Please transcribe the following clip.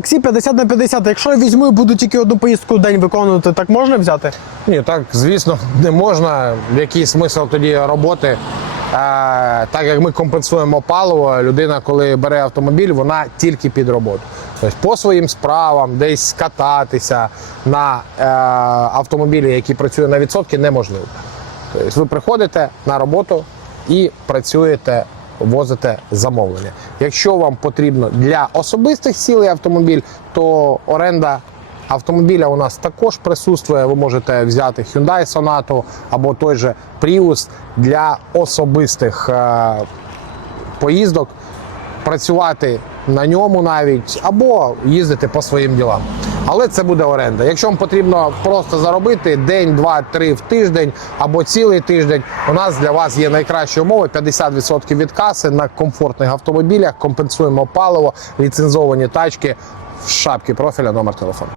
Таксі 50/50. Якщо я візьму і буду тільки одну поїздку в день виконувати, так можна взяти? Ні, так, звісно, не можна. Який смисл тоді роботи? Так як ми компенсуємо паливо, людина, коли бере автомобіль, вона тільки під роботу. Тобто по своїм справам, десь кататися на автомобілі, який працює на відсотки, неможливо. Тобто ви приходите на роботу і працюєте, возите замовлення. Якщо вам потрібно для особистих цілей автомобіль, то оренда автомобіля у нас також присутствує. Ви можете взяти Hyundai Sonata або той же Prius для особистих поїздок, працювати на ньому навіть, або їздити по своїм ділам. Але це буде оренда. Якщо вам потрібно просто заробити день, два, три в тиждень або цілий тиждень, у нас для вас є найкращі умови: 50% від каси на комфортних автомобілях, компенсуємо паливо, ліцензовані тачки, в шапці профіля номер телефону.